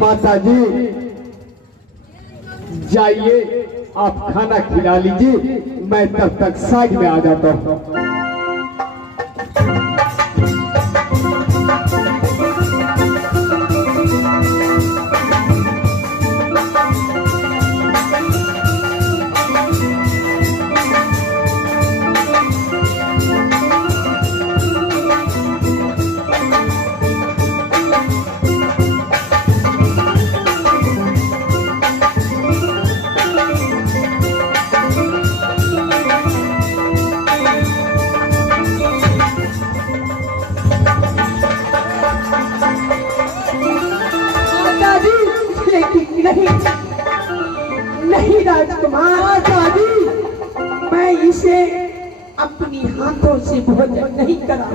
माता जी जाइए, आप खाना खिला लीजिए, मैं तब तक साइड में आ जाता हूँ। नहीं राजकुमार दादी, मैं इसे अपनी हाथों से भोजन नहीं करा।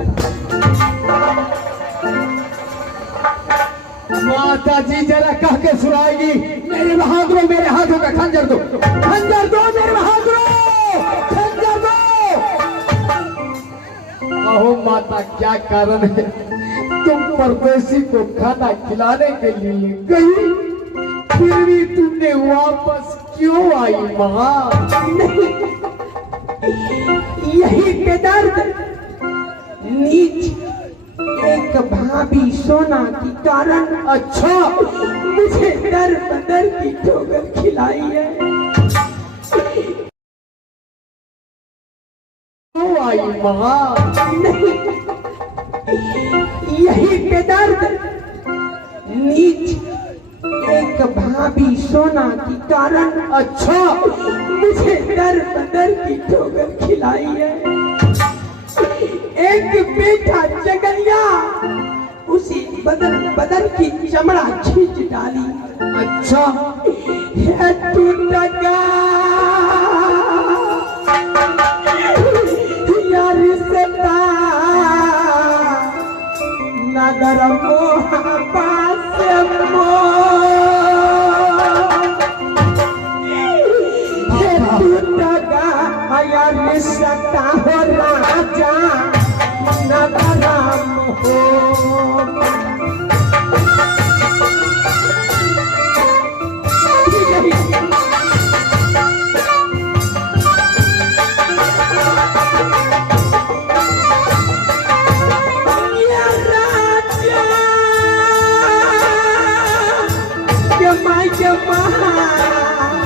माता जी जरा कह के सुनाएगी, मेरे बहादुरों मेरे हाथों का खंजर दो, खंजर दो मेरे बहादुरों, खंजर दो। कहो माता क्या कारण है, तुम परदेसी को खाना खिलाने के लिए गई, फिर भी तुमने वापस क्यों आई माँ? नहीं, यही के दर्द नीच एक भाभी सोना की कारण। अच्छा, मुझे दर बदर की ठोकर खिलाई है। क्यों आई माँ? नहीं, यही के दर्द नीच एक भाभी सोना की कारण। अच्छा, मुझे दर बदर की ठोकर खिलाई है। एक बेटा जगरिया उसी बदर बदर की चमड़ा खींच डाली। अच्छा, है टूटगा यार से नगर मोह पास सता हो राजा नगराम हो।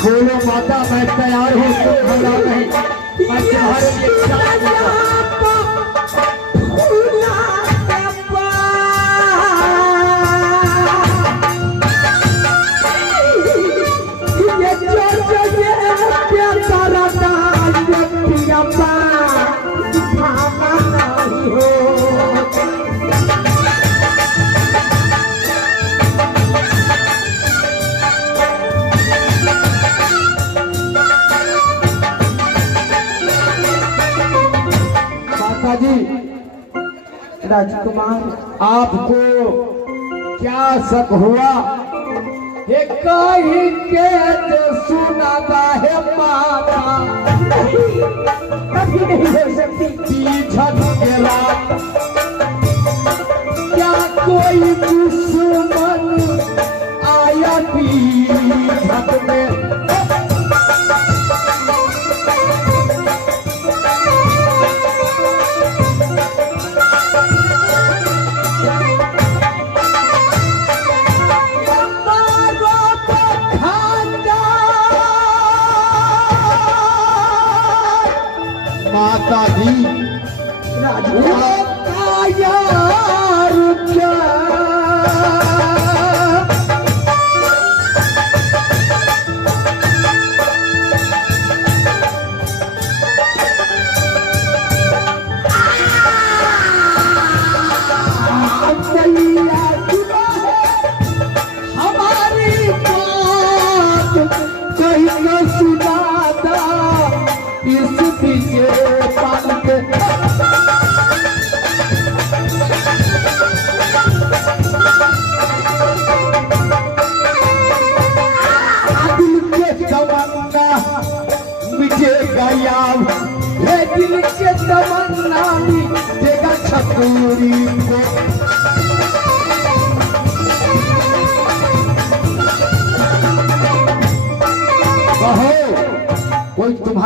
बोलो माता, मैं तैयार हूँ, घबरा नहीं, मैं तुम्हारे लिए राजकुमार, आपको क्या शक हुआ? ये कहीं के सुनाता है माता, कभी नहीं हो सकती। पीछन के रात क्या कोई दुश्मन आया पीछन में? माता जी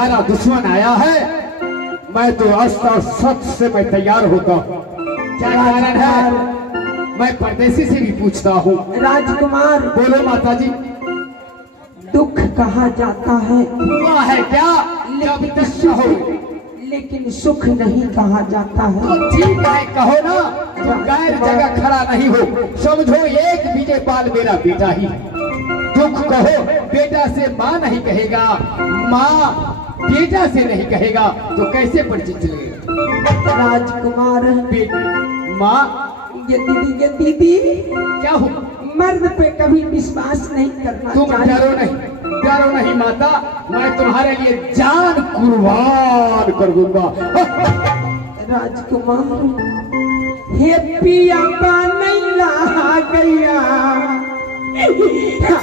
तुम्हारा दुश्मन आया है, मैं तो अस्त्र शस्त्र से मैं तैयार होता हूँ। क्या कारण है? मैं परदेसी से भी पूछता हूँ। राजकुमार, बोलो माता जी। दुख कहा जाता है, हुआ है क्या? जब तक हो, लेकिन सुख नहीं कहा जाता है। तो ठीक है, कहो ना। तुम गैर जगह खड़ा नहीं हो। समझो एक विजय पाल मेरा बेटा ही। दुख कहो, बेटा से माँ नहीं कहेगा, माँ बेटा से नहीं कहेगा, तो कैसे परिचित चलेगा? राजकुमार, माँ, ये दीदी क्या हो? मर्द पे कभी विश्वास नहीं करना तुम डरो नहीं माता, मैं तुम्हारे लिए जान कुर्बान कर दूंगा। राजकुमार, हे पिया बनैला गैया,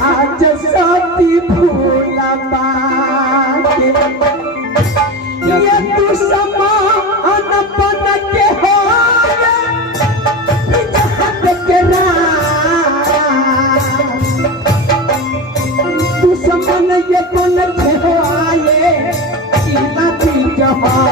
आज साथी भूला बाके, ये तू समान बन के हो दुश्मन ये बन के हो आए की जहां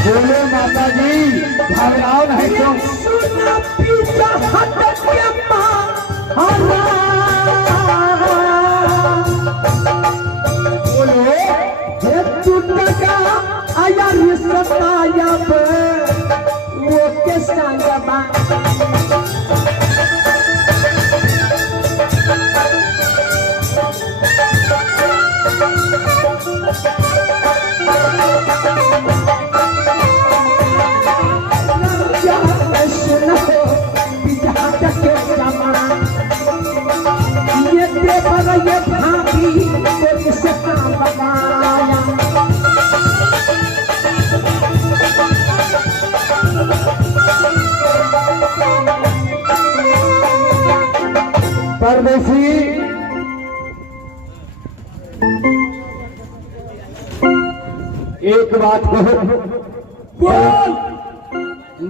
बोलो माता जी, घबराओ नहीं तुम। सुना पीछा हट के बोलो, हे टूटका आया रिश्ता वो के संगमा ये भाभी कोई सपना बनाया, परदेसी, एक बात कहो। बोल।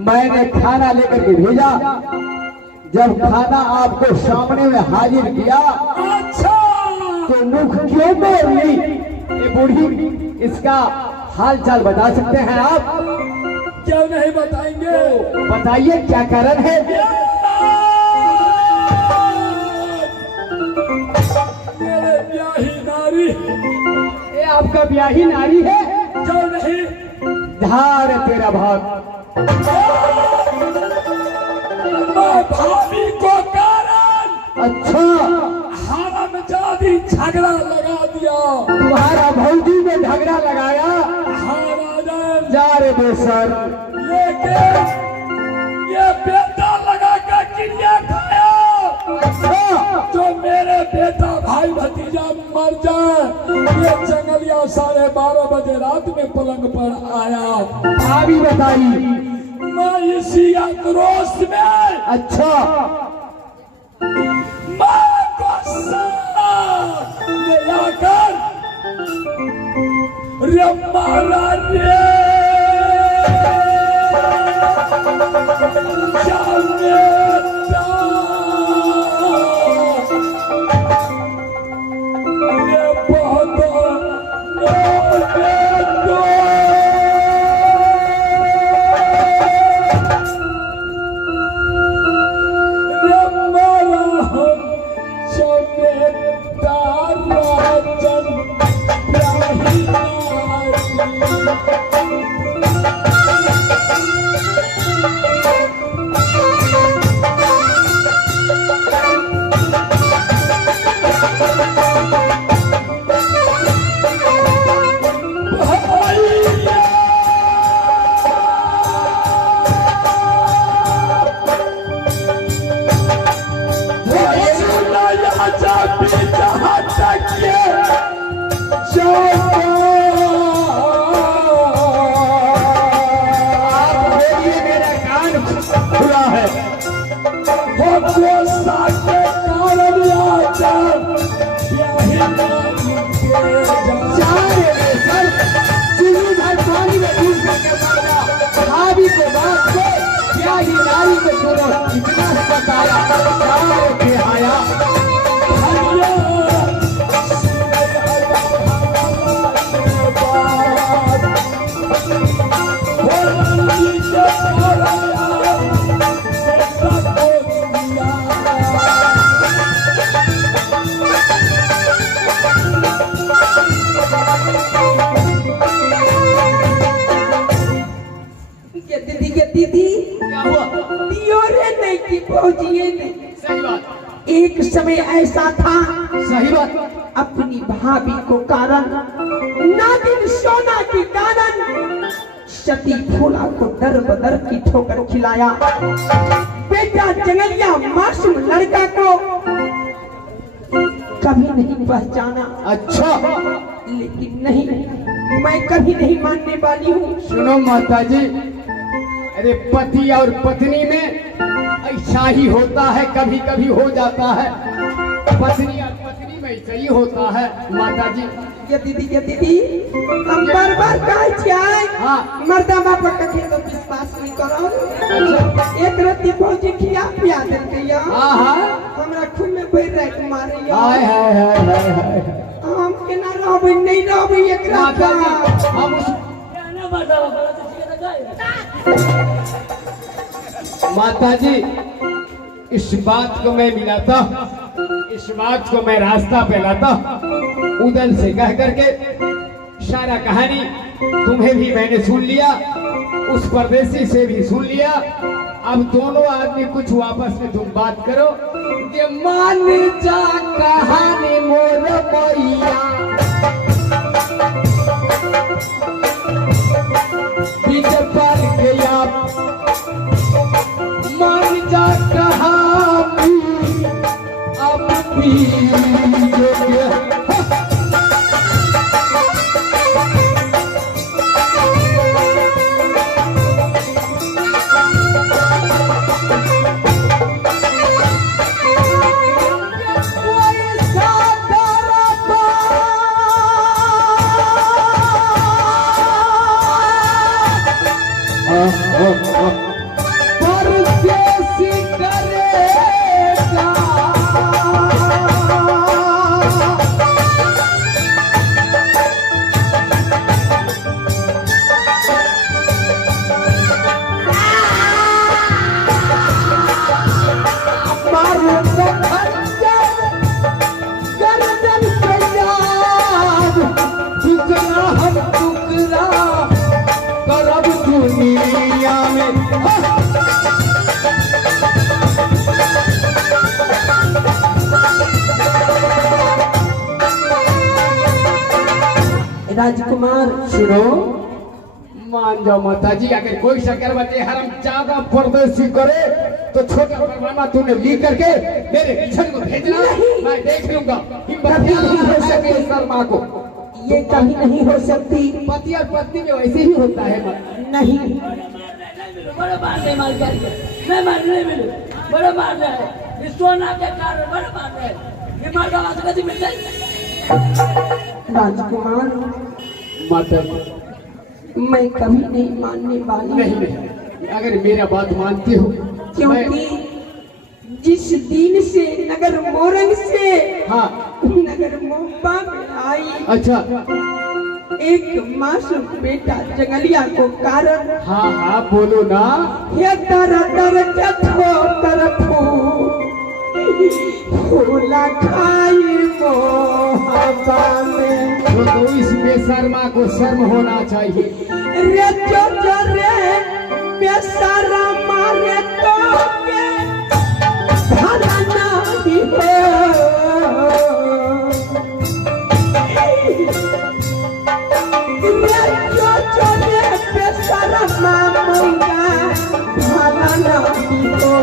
मैंने खाना लेकर के भेजा, जब खाना आपको सामने में हाजिर किया, अच्छा, तो मुख क्यों मोड़ ली? ये बूढ़ी, इसका हाल चाल बता सकते हैं आप? क्यों नहीं बताएंगे? बताइए क्या कारण है? मेरे ब्याही नारी। ये आपका ब्याही नारी है? क्यों नहीं? धार तेरा भाग। भाभी को कारण, अच्छा, हरामजादी झगड़ा लगा दिया। तुम्हारा भौजी ने झगड़ा लगाया? हाँ राजन। जा रे बेसर। लेकिन ये बेटा लगा कर क्रिया खाया। अच्छा, जो मेरे बेटा भाई भतीजा मर जाए, ये जंगलिया 12:30 बजे रात में पलंग पर आया। अभी बताइए। मैं इसी आक्रोश में, अच्छा, मां को साथ ले आकर रे मारा रे जानेता, ये बहुत गोसा के कारण आचर ब्याही नारी के जान। चारे में सर चुनी भर पानी में डूब करके मारा, भाभी को बात को प्यारी नारी को सुनो इतना सताया, चारे पे आया हरिया सुने हवा के बाद होली के कारण बेटा को दिया। ये दीदी क्या हुआ? दियो रे नहीं की फौजिए ने। सही बात, एक समय ऐसा था सही बात। अपनी भाभी को कारण नागिन सोना के कारण सती भोला को दर बदर की ठोकर खिलाया। बेटा जंगलिया मासूम लड़का को कभी नहीं पहचाना, अच्छा लेकिन नहीं, मैं कभी नहीं मानने वाली हूँ। सुनो माता जी, अरे पति और पत्नी में ऐसा ही होता है, कभी कभी हो जाता है, पत्नी और पत्नी में ऐसा ही होता है माता जी। ये दीदी हम बार बार कहे छियै, हाँ। मर्दा बाप कखे तो विश्वास नहीं करो। अच्छा। एक रत्ती फौजी खिया पिया देलकै या, हाँ हाँ, हमरा खून में भर रात मारे या। हाय हाय हाय हाय हाय। हम केना रहबै, नहीं रहबै एकरा माता जी, का। हम उस माता जी इस बात को मैं मिलाता, इस बात को मैं रास्ता पे लाता, उधर से कह करके सारा कहानी तुम्हें भी मैंने सुन लिया, उस परदेसी से भी सुन लिया। अब दोनों आदमी कुछ आपस में तुम बात करो कि मान जा कहानी मोर मैया, बीच पर गया मान जा कहानी अब भी परदेसी करेगा मारो तो खंजर गर्दन पे याद, टुकड़ा हम टुकड़ा करब दुनिया में। राजकुमार सुनो, मान जाओ माता जी, अगर कोई चक्रवर्ती हरम ज्यादा परदेसी करे तो छोटा परवाना तूने लिख करके मेरे किचन को भेजना, मैं देख लूंगा। कभी नहीं हो सके। शर्मा को ये कभी नहीं हो सकती। पति और पत्नी में वैसे ही होता है। नहीं, बड़ा मार रहे मार करके मैं मार नहीं मिलू, बड़ा मार रहे हैं इस सोना के कारण, बड़ा मार रहे हैं ये मार का बात कभी मिल जाए। राजकुमार माता जी, मैं कभी नहीं मानने वाली नहीं हूँ। नहीं, अगर मेरा बात मानती हो क्योंकि जिस दिन से नगर मोरंग से हाँ नगर मुंबा में आई, अच्छा, एक मासूम बेटा जंगलिया को कारण हाँ हाँ बोलो ना। ये दर दर जथो तरफू फूला खाई मोहब्बा में। तो इस बेशर्मा को शर्म होना चाहिए। रे जो रे बेशर्मा रे तो के भला नहीं हो। रे जो रे बेशर्मा मुंगा भला नहीं हो।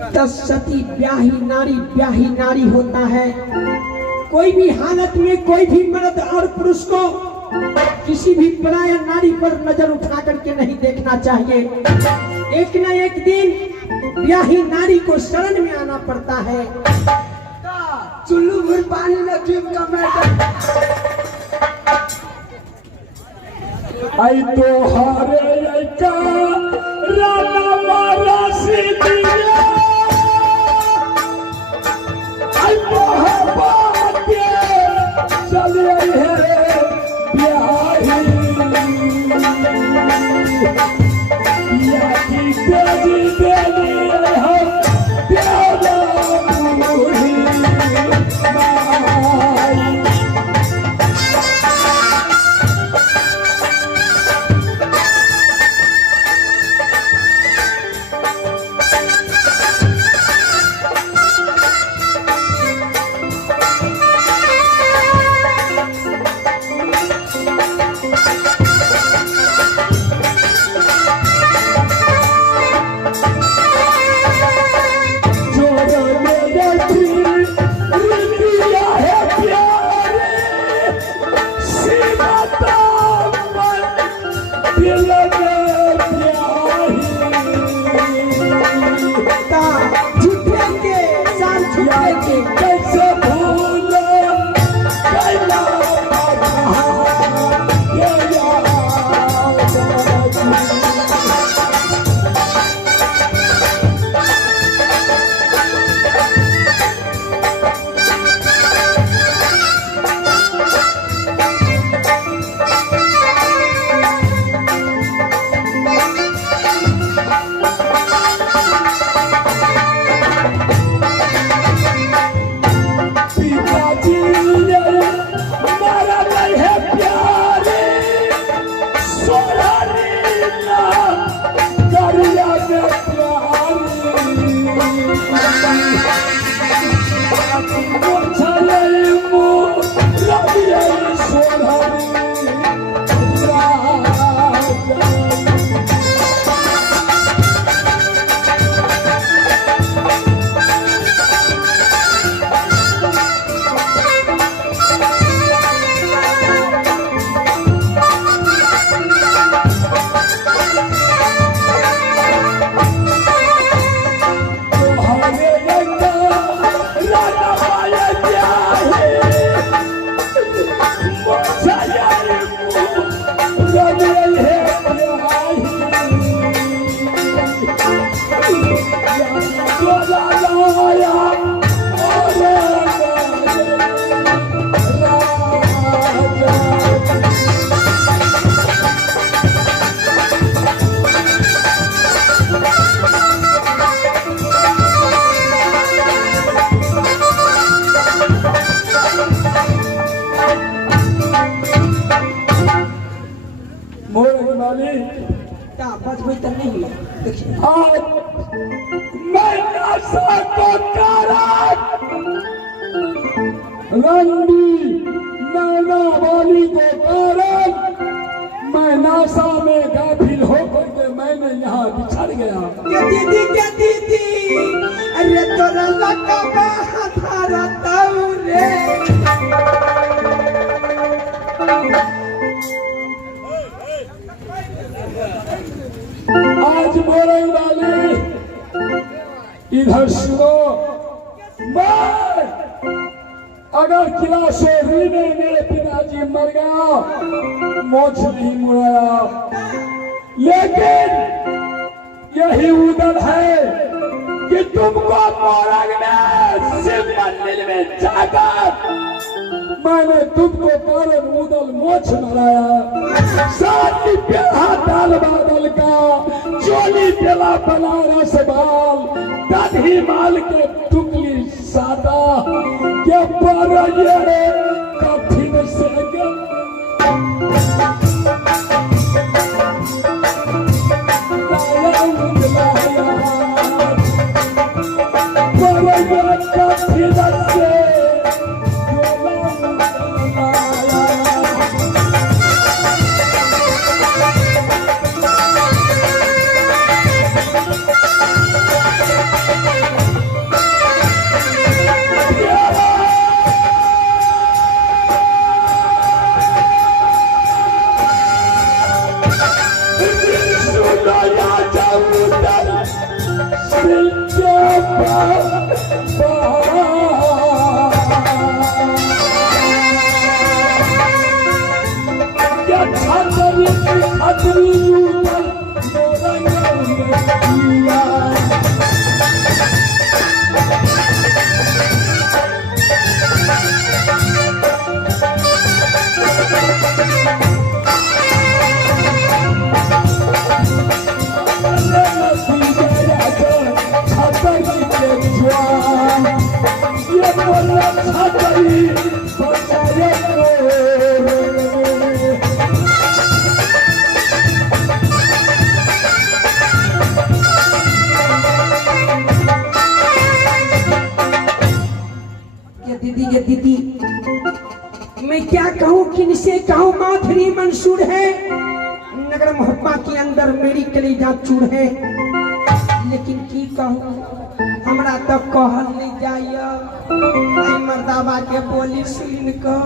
तो सती ब्याही नारी होता है। कोई भी हालत में कोई भी मर्द और पुरुष को किसी भी पराया नारी पर नजर उठा करके नहीं देखना चाहिए। एक न एक दिन ब्याही नारी को शरण में आना पड़ता है। चुल्लू भर पानी में डूब का मैटर आई तो हारे का राना मारा सीधिया आई मोहब्बत चले है प्यारी या की तेजी तेजी हो प्यारा मुही माई बचबई तक नहीं हुआ। देखिए मैं नशा को कारण रंडी नैना वाली के कारण मैं नशा में गाफिल होकर के मैंने यहाँ बिछड़ गया। क्या दीदी अरे तोरा लका हथारा ताऊ आज बोले वाली इधर सुनो, मैं अगर क्लासों रीने मेरे पिताजी मर गया मोछ नहीं मुड़ाया, लेकिन यही उदल है कि तुमको मोरंग में शिव मंदिर में जाकर मैंने तुमको कारण उदल मोछ मराया। साली पेड़ा दाल बादल का चोली पेला बनारस बाल दधी माल के टुकली सादा के पर ये कठिन से कठिन से ये दीदी मैं क्या कहूँ किनसे कहूँ माधुरी मंसूर है नगर मोहब्बा के अंदर मेरी कलेजा चूर है लेकिन की कहूँ हमरा तो कहल नहीं जाइए मर्दाबा के बोली सुन को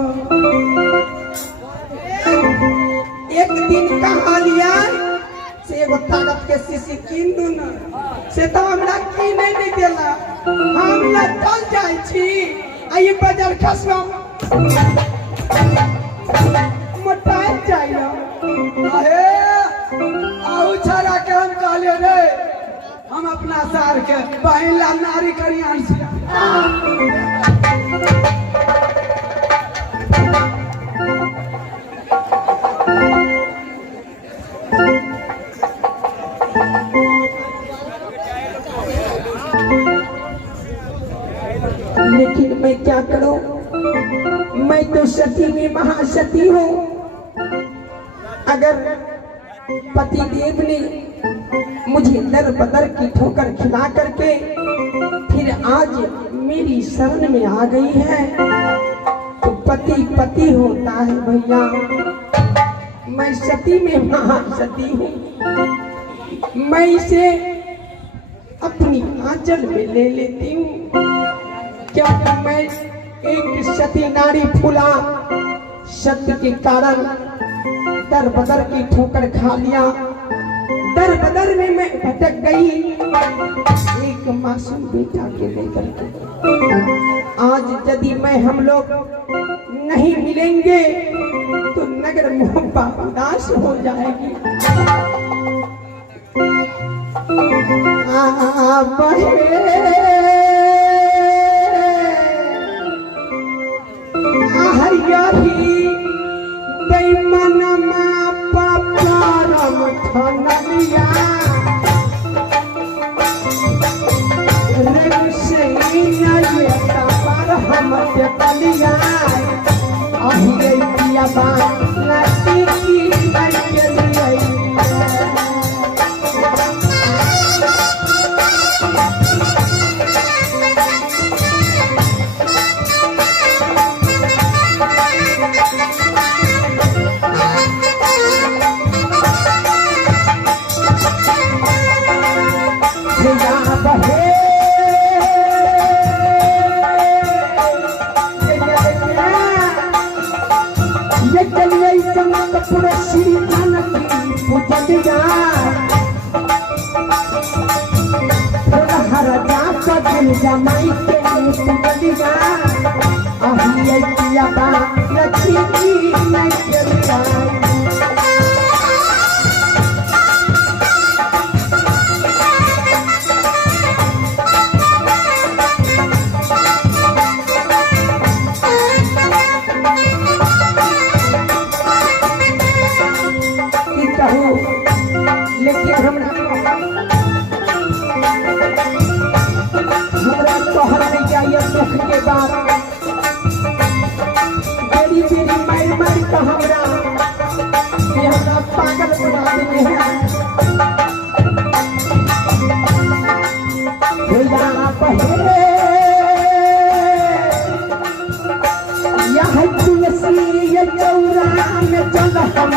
एक दिन कहलिया से एगो ताकत के शीशी कीन दू ना से तो हमरा की नहीं देला हम लटल जाय छी आई बाजार खसवा मोटाई जाइयो अहे आउ छरा के हम कहले रे हम अपना सार के पहिला नारी करियान छी लेकिन मैं क्या करूं मैं तो सती में महासती हूँ अगर पति देव ने मुझे दर बदर की ठोकर खिला करके फिर आज मेरी शरण में आ गई है तो पति पति होता है भैया मैं सती में महासती हूँ मैं इसे अपनी आंचल में ले लेती हूँ क्योंकि मैं एक सती नारी फूला सत्य के कारण दर बदर की ठोकर खा लिया दर बदर में मैं भटक गई एक मासूम बेटा के लेकर के आज यदि मैं हम लोग नहीं मिलेंगे तो नगर मोहब्बा उदास हो जाएगी जमाई के पुलिया अहिया किया बा लखी की मैं चलिया की कहूँ लेकिन हमरा तोहर नहीं जाइए दुख के बाद मेरी मेरी माई माई तो हमरा पागल बना देते हैं यहाँ तुलसी ये चौरा में चल हम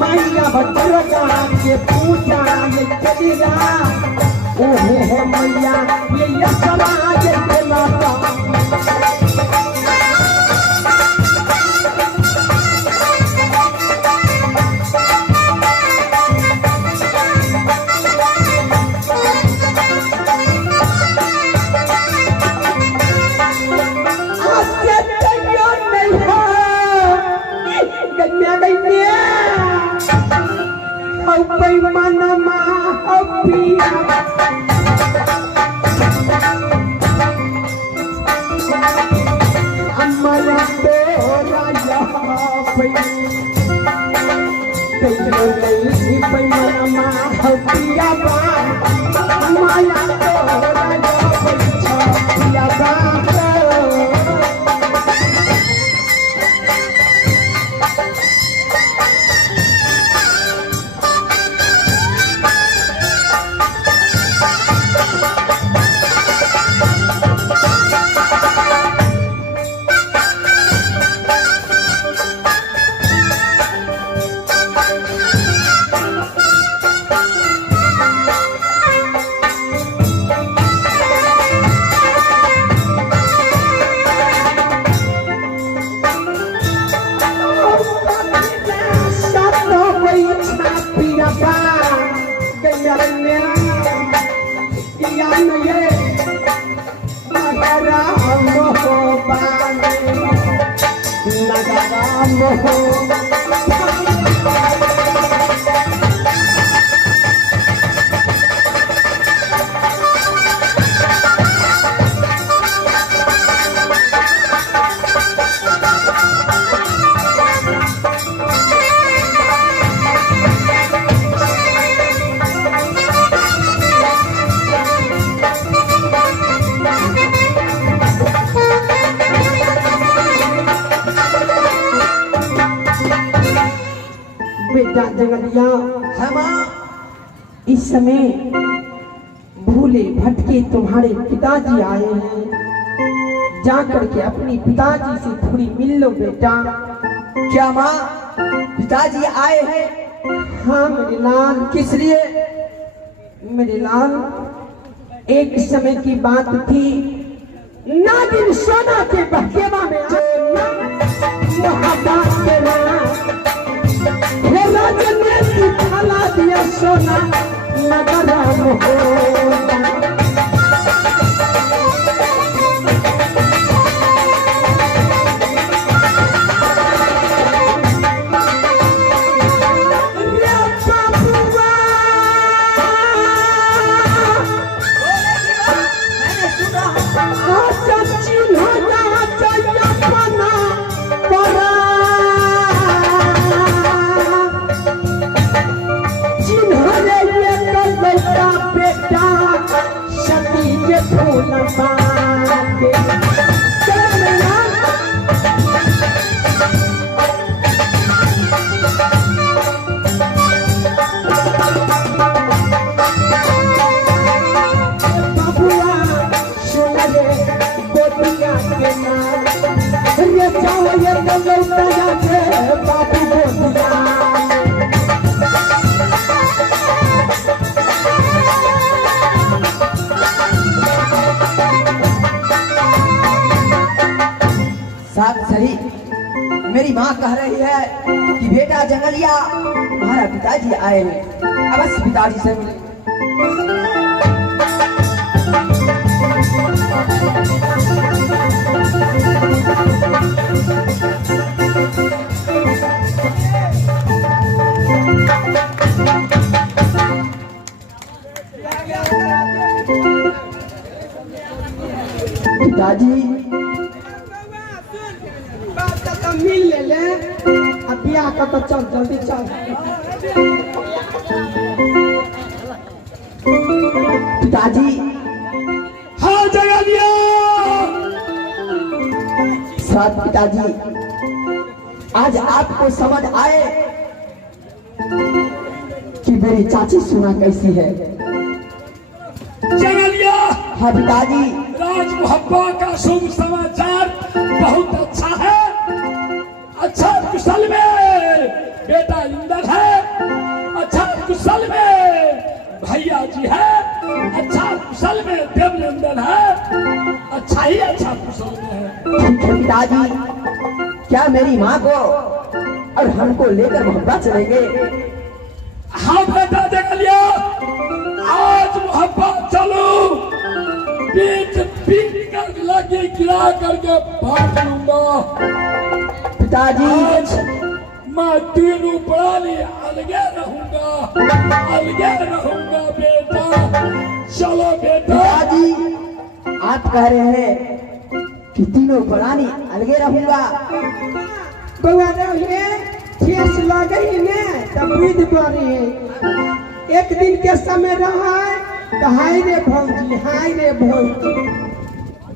मैया भद्रगा के पूजा ये चलिया ओहे है मैया ये समाज के लाता पिया बा माया तोरा जपै छ पिया बा बेटा जंगलिया है माँ। इस समय भूले भटके तुम्हारे पिताजी आए हैं, जाकर के अपने पिताजी से थोड़ी मिल लो बेटा। क्या माँ पिताजी आए हैं? हाँ मेरे लाल। किस लिए? मेरे लाल एक समय की बात थी, नागिन सोना के बहकेवा में राजन ने दिखला दिया सोना नगर हो। सही मेरी माँ कह रही है कि बेटा जंगलिया तुम्हारा पिताजी आए हैं, अवश्य पिताजी से मिले। पिताजी मिल ले ले, अब ब्याह का तो चल जल्दी चल। पिताजी। हाँ जंगलिया। साथ पिताजी आज आपको समझ आए कि मेरी चाची सुना कैसी है। जंगलिया। हाँ पिताजी। राज मुहब्बा का शुभ समाचार बहुत अच्छा है। अच्छा कुशल में बेटा इंदर है, अच्छा कुशल में भैया जी है, अच्छा कुशल में देवनंदन है, अच्छा ही अच्छा कुशल में है। ठीक है पिताजी, क्या मेरी माँ को और हमको लेकर मोहब्बत चलेंगे? हाँ बेटा जंगलिया, आज मोहब्बत चलो, पीट पीट कर लगी गिरा करके बांट लूंगा। पिताजी मैं तीनों प्राणी अलगे रहूंगा बेटा। चलो बेटा। पिताजी आप कह रहे हैं कि तीनों प्राणी अलगे रहूंगा? बउआ रहिए ठेस लगे ही ने तब बुझ पड़ी है। एक दिन के समय रहा है तो हाय रे भौजी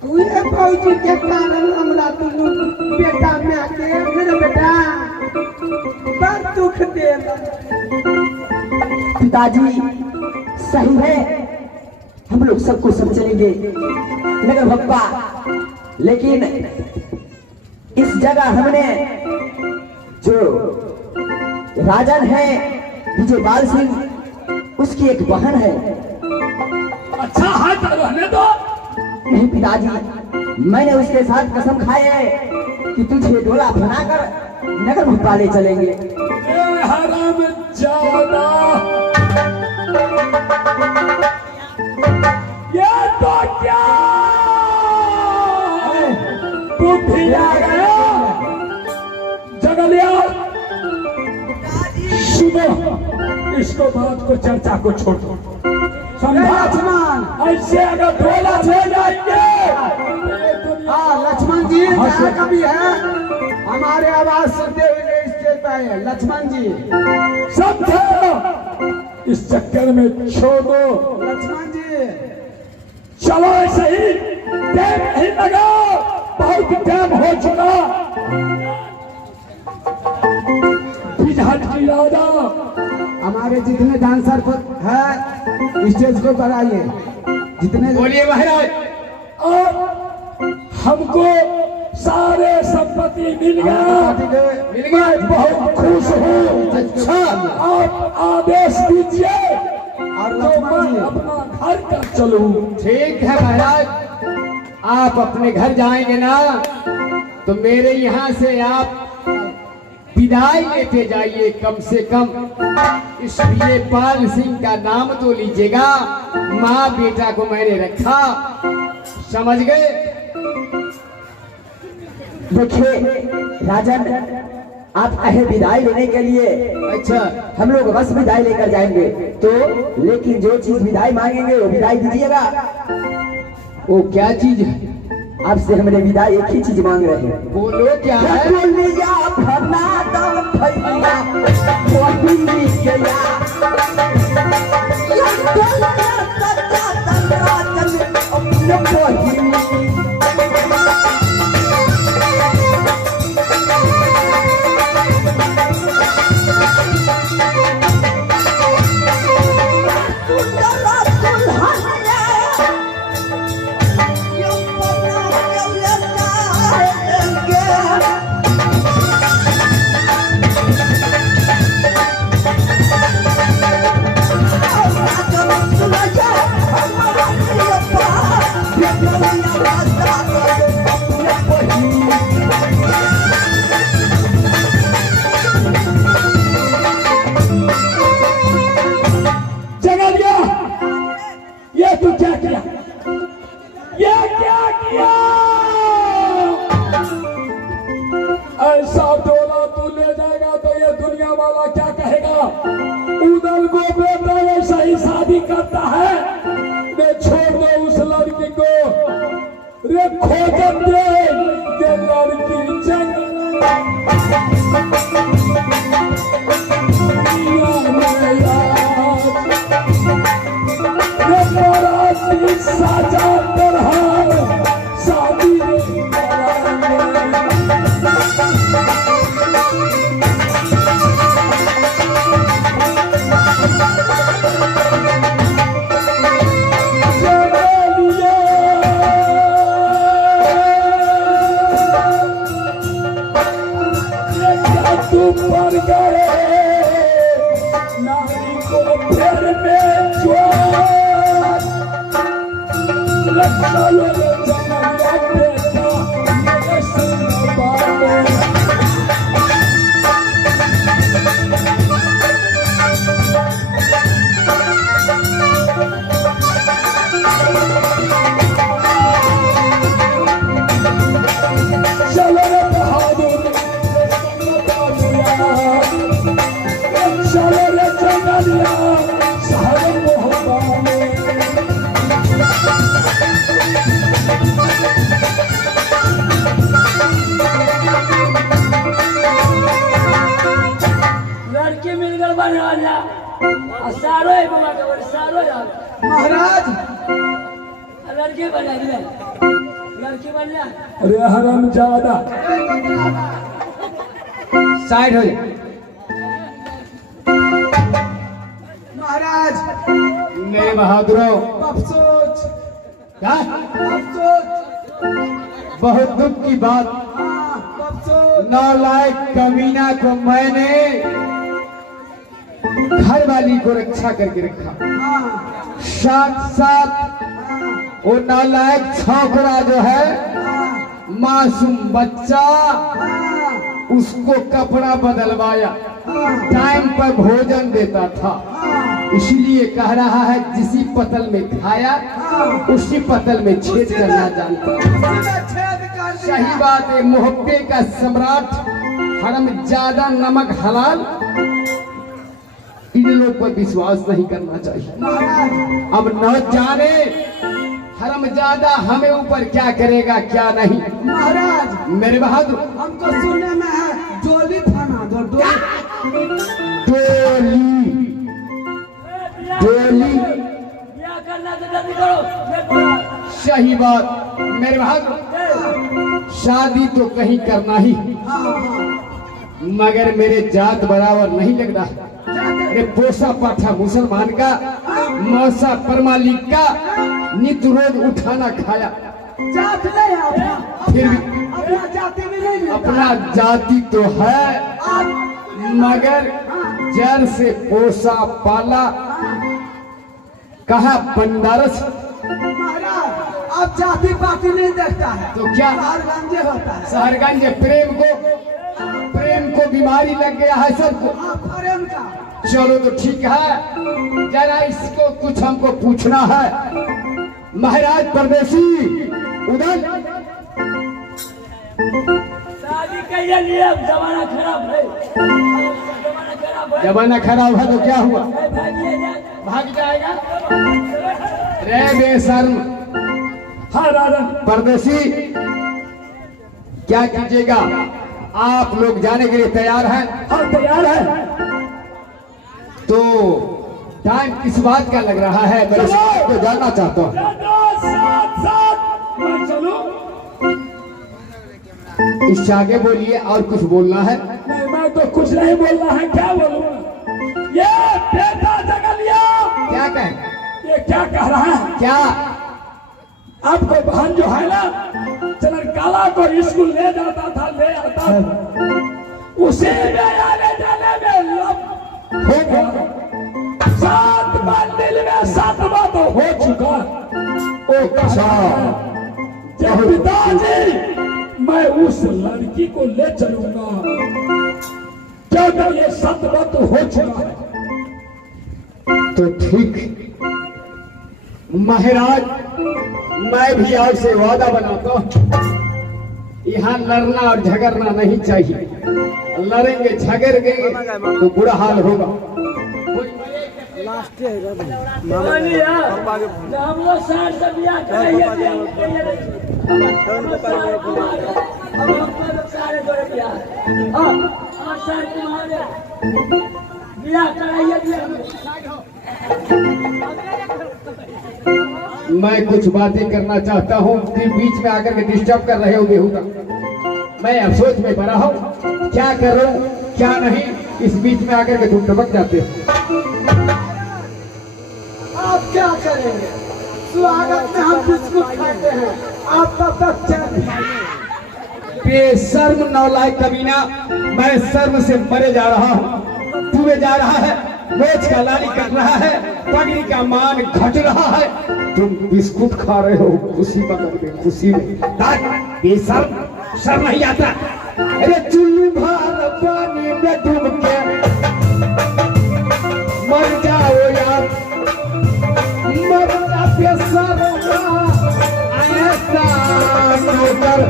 तू ये भौजी के कारण हमरा दुनू बेटा में के मेरे बेटा बड़ दुख दे। पिताजी सही है, हम लोग सबको सब चलेंगे नगर भप्पा, लेकिन इस जगह हमने जो राजन है विजय बाल सिंह, उसकी एक बहन है। अच्छा है तो रहने दो। नहीं पिताजी, मैंने उसके साथ कसम खाई है कि तुझे डोला बनाकर नगर भप्पा ले चलेंगे। ए हराम ज्यादा, ये तो क्या बुद्धि आ गया जगलिया। सुनो इसको बात को चर्चा को छोड़ो, समझा लक्ष्मण? ऐसे अगर डोला हो जाएंगे लक्ष्मण जी कभी है हमारे आवाज सुनते हुए स्टेज पे है लक्ष्मण जी, समझो इस चक्कर में छोड़ दो लक्ष्मण जी। चलो ऐसे ही टाइम नहीं लगाओ, बहुत टाइम हो चुका। बिजहट की राजा हमारे जितने डांसर है स्टेज को कराइए, जितने बोलिए महाराज। और हमको सारे संपत्ति मिल गए, मैं बहुत खुश हूँ। अच्छा आप आदेश दीजिए और तो मैं अपना घर का चलूं। ठीक है महाराज, आप अपने घर जाएंगे ना तो मेरे यहाँ से आप विदाई लेते जाइए कम से कम, इसलिए पाल सिंह का नाम तो लीजिएगा, माँ बेटा को मैंने रखा, समझ गए? देखिए राजन, आप कहे विदाई लेने के लिए, अच्छा हम लोग बस विदाई लेकर जाएंगे तो, लेकिन जो चीज विदाई मांगेंगे वो विदाई दीजिएगा। वो क्या चीज है? आपसे हमने विदाई एक ही चीज मांग रहे हैं। बोलो क्या है? ये तू क्या किया? ये क्या किया? ऐसा डोला तू ले जाएगा तो ये दुनिया वाला क्या कहेगा? उधर को बेटा वैसा ही शादी करता है, मैं छोड़ दो उस लड़की को, रे खोजत दे ये लड़की जंग साजा कर शादी तू पर गए नारी को फिर में ज्वार चलो जमाया बेटा मेरे संग बाबे चलो रे बहादुर चलो रे जंगलिया सारे मोहब्बत भाई मामा का बड़े सारो यार महाराज लड़की बना दिया लड़की बन जा अरे हरामजादा साइड हो जाए। महाराज मेरे बहादुरों, अफसोस क्या अफसोस बहुत दुख की बात, अफसोस नालायक कमीना को मैंने घर वाली को रक्षा करके रखा, साथ साथ वो नालायक छोकरा जो है मासूम बच्चा उसको कपड़ा बदलवाया, टाइम पर भोजन देता था, इसलिए कह रहा है जिसी पतल में खाया उसी पतल में छेद करना जानता। सही बात है, मोहब्बे का सम्राट हरामजादा नमक हलाल, इन लोग पर विश्वास नहीं करना चाहिए। अब न जाने हरामजादा हमें ऊपर क्या करेगा क्या नहीं। महाराज मेरे बहादुर, हमको सुनने में है डोली थाना दो डोली डोली, क्या करना तो जल्दी करो सही बात मेरे बहादुर, शादी तो कहीं करना ही, मगर मेरे जात बराबर नहीं लग रहा। अरे पोसा पाठा मुसलमान का, मौसा परमालिक का नित रोज उठाना खाया, जात नहीं अपना फिर भी अपना जाति में नहीं मिलता। अपना जाति तो है, मगर जड़ से पोसा पाला, कहा बनारस। महाराज अब जाति पाति नहीं देखता है तो क्या? सहरगंजे होता है। सहरगंज प्रेम को बीमारी लग गया है सबको। प्रेम का चलो तो ठीक है, जरा इसको कुछ हमको पूछना है। महाराज परदेसी उधर शादी कैसे लिए जमाना खराब है जमाना खराब है जमाना खराब है तो क्या हुआ, भागिए जा भाग जाएगा। रे बेशर्म हाँ राजन परदेसी, क्या कीजिएगा, आप लोग जाने के लिए तैयार हैं? हाँ तैयार है। तो टाइम किस बात का लग रहा है, मैं इस बात को जानना चाहता हूँ। साथ साथ मैं चलूं? इस आगे बोलिए, और कुछ बोलना है? नहीं मैं तो कुछ नहीं बोलना है, क्या बोलूं? ये बेटा जगलिया क्या कहें? ये क्या कह रहा है? क्या आपको बहन जो है ना चलन काला को स्कूल ले जाता था, ले आता था, उसी में आने जाने में लब हो गया? 7 मंजिल में 7वां तो हो चुका। ओ अच्छा, जब पिताजी मैं उस लड़की को ले चलूंगा, क्योंकि ये 7वां तो हो चुका है। तो ठीक महाराज, मैं भी आपसे वादा बनाता हूँ, यहाँ लड़ना और झगड़ना नहीं चाहिए, लड़ेंगे झगड़ेंगे तो बुरा हाल होगा। मानिए हम लोग साथ सब बियाह कराइए सारे जोड़े बियाह हाँ और सारे तुम्हारे बियाह कराइए। मैं कुछ बातें करना चाहता हूँ, फिर बीच में आकर के डिस्टर्ब कर रहे हो बेहुदा। मैं अफसोस में पड़ा हूँ, क्या करूँ क्या नहीं, इस बीच में आकर के तुम टपक जाते हो। आप क्या करेंगे? स्वागत में हम बिस्कुट खाते हैं, आप तब तक चल। बेशर्म नालायक कमीना, मैं शर्म से मरे जा रहा हूँ, तुम्हें जा रहा है, रोज का लाली कट रहा है, पगड़ी का मान घट रहा है, तुम बिस्कुट खा रहे हो खुशी में, खुशी में। बेशर्म, शर्म नहीं आता? अरे चुल्लू भार पानी में डूब के मर जाओ यार, मर जा बेशर्म, ऐसा नौकर।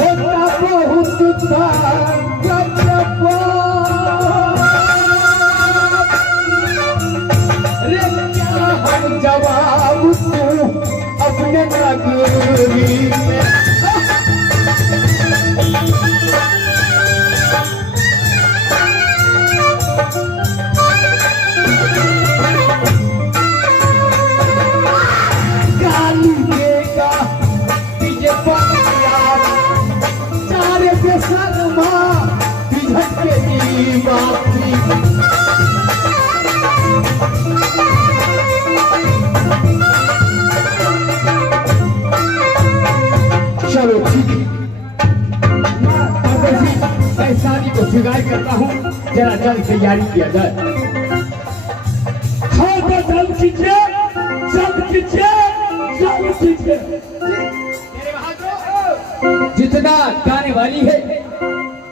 होता बहुत करता हूँ, जरा जल्द तैयारी किया जाए। हाँ तो जल्द कीजिए, जल्द कीजिए, जल्द कीजिए। जितना गाने वाली है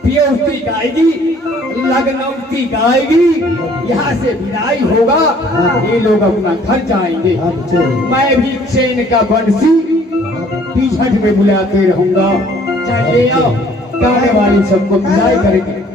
पियोती गाएगी, लगनौती गाएगी, यहाँ से विदाई होगा, ये लोग अपना घर जाएंगे। मैं भी चैन का बंसी पीछट में बुलाते रहूंगा। चलिए आओ, गाने वाली सबको विदाई करेंगे।